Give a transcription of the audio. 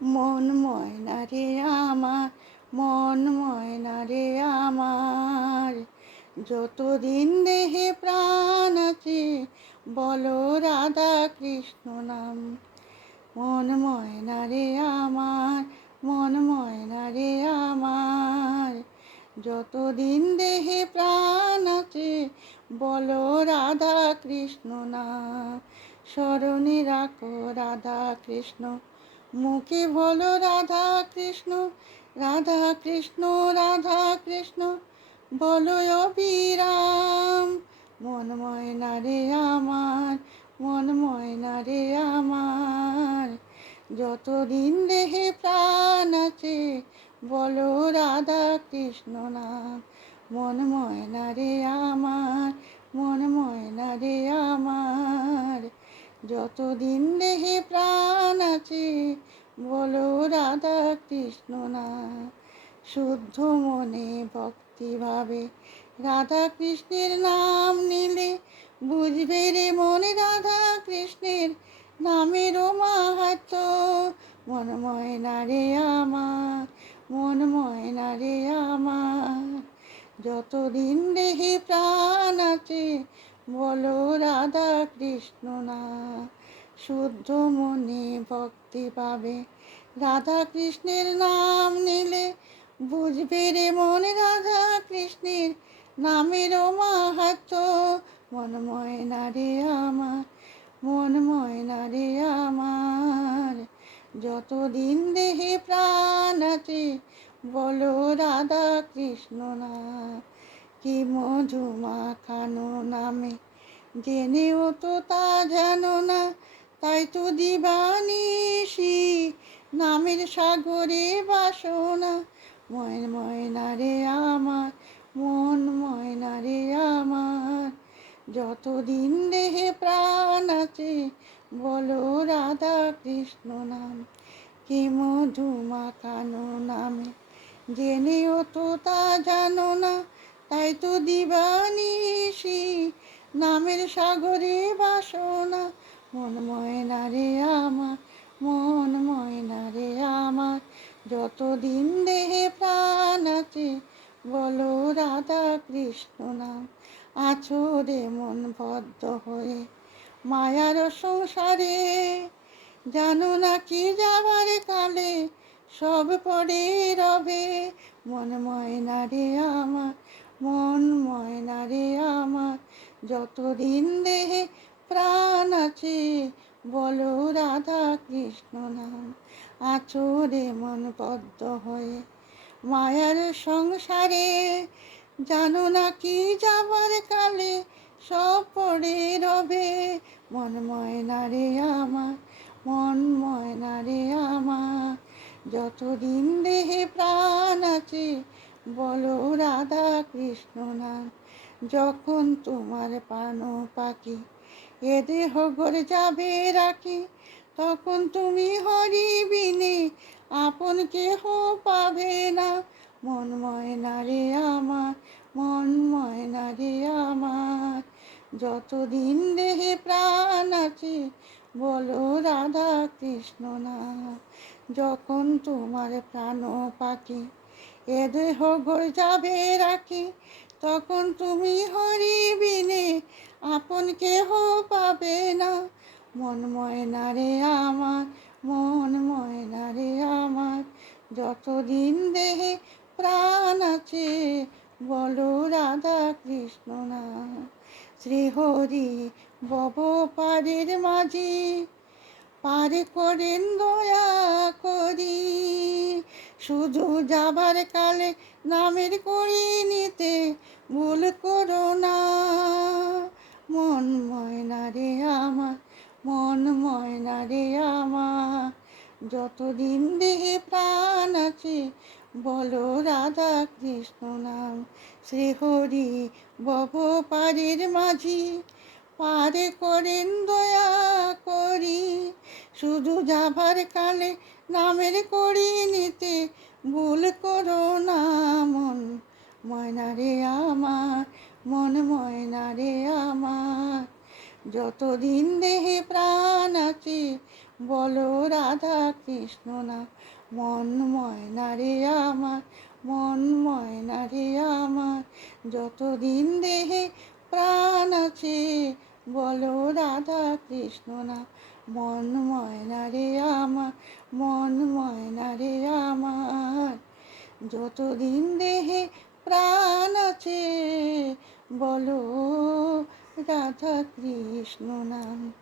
মন ময়না রে আমার, মন ময়না রে আমার, যতদিন দেহে প্রাণ আছে বলো রাধা কৃষ্ণ নাম। মন ময়না রে আমার, মন ময়না রে আমার, যতদিন দেহে প্রাণ আছে বলো রাধা কৃষ্ণ নাম। স্মরণে রাখো রাধা কৃষ্ণ, মুখে বলো রাধা কৃষ্ণ, রাধা কৃষ্ণ রাধা কৃষ্ণ বলো অবিরাম। মন ময়না রে আমার, মন ময়না রে আমার, যতদিন দেহে প্রাণ আছে বলো রাধা কৃষ্ণ নাম। মন ময়না রে আমার, মন ময়না রে আমার, যতদিন দেহে প্রাণ আছে বলো রাধা কৃষ্ণ নাম। শুদ্ধ মনে ভক্তিভাবে রাধা কৃষ্ণের নাম নিলে বুঝবে রে মনে রাধা কৃষ্ণের নামেরও মাহাত্ম্য। মন ময়না রে আমার, মন ময়না রে আমার, যতদিন দেহে প্রাণ আছে বলো রাধা কৃষ্ণ নাম। শুদ্ধ মনে ভক্তি পাবে রাধা কৃষ্ণের নাম নিলে বুঝবে রে মনে রাধা কৃষ্ণের নামেরও মাহাত্ম্য। মন ময়না রে আমার, মন ময়না রে আমার, যতদিন দেহে প্রাণ আছে বলো রাধা কৃষ্ণ নাম। কি মধু মাখানো নামে জেনেও তো তা জানো না, তাই তো দিবানিশি নামের সাগরে বাসনা। মন ময়না রে আমার, মন ময়না রে আমার, যতদিন দেহে প্রাণ আছে বলো রাধা কৃষ্ণ নাম। কি মধু মাখানো নামে জেনেও তো তা জানো না, তাই তো দিবানিশি নামের সাগরে বাসনা। মন ময়না রে আমার, মন ময়না রে আমার, যতদিন দেহে প্রাণ আছে বলো রাধা কৃষ্ণ নাম। আছো রে মন বদ্ধ হয়ে মায়ার সংসারে, জানো না কি যাবার কালে সব পড়ে রবে। মন ময়না রে আমার, মন ময়না রে আমার, যতদিন দেহে প্রাণ আছে বলো রাধা কৃষ্ণ নাম। আছো রে মন বদ্ধ হয়ে মায়ার সংসারে, জানো না কি যাবার কালে সব পড়ে রবে। মন ময়না রে আমার, মন ময়না রে আমার, যতদিন দেহে প্রাণ আছে বলো রাধা কৃষ্ণ নাম। যখন তোমার প্রাণ পাখি এ দেহ গড়ে যাবে রাখি, তখন তুমি হরি বিনে আপন কেহ পাবে না। মন ময়না রে আমার, মন ময়না রে আমার, যতদিন দেহে প্রাণ আছে বলো রাধা কৃষ্ণ নাম। যখন তোমার প্রাণ পাখি এ দেহ গড়ে যাবে রাখি, তখন তুমি হরি বিনে আপন কেহ পাবে না। মন ময়না রে আমার, মন ময়না রে আমার, যতদিন দেহে প্রাণ আছে বলো রাধা কৃষ্ণ নাম। শ্রীহরি বব পারের মাঝি পার করেন দয়া করি, শুধু যাবার কালে নামের করি নিতে ভুল করো না। মন ময়না রে আমার, মন ময়না রে আমার, যতদিন দেহে প্রাণ আছে বলো রাধা কৃষ্ণ নাম। শ্রীহরি বব পারের মাঝি পার করেন দয়া করি, শুধু যাবার কালে নামের করি নিতে ভুল করো না। মন ময়না রে আমার, মন ময়না রে আমার, যতদিন দেহে প্রাণ আছে বলো রাধা কৃষ্ণ নাম। মন ময়না রে আমার, মন ময়না রে আমার, যতদিন দেহে প্রাণ আছে বলো রাধা কৃষ্ণ নাম। মন ময়না রে আমার, মন ময়না রে আমার, যতদিন দেহে প্রাণ আছে বলো রাধা কৃষ্ণ নাম।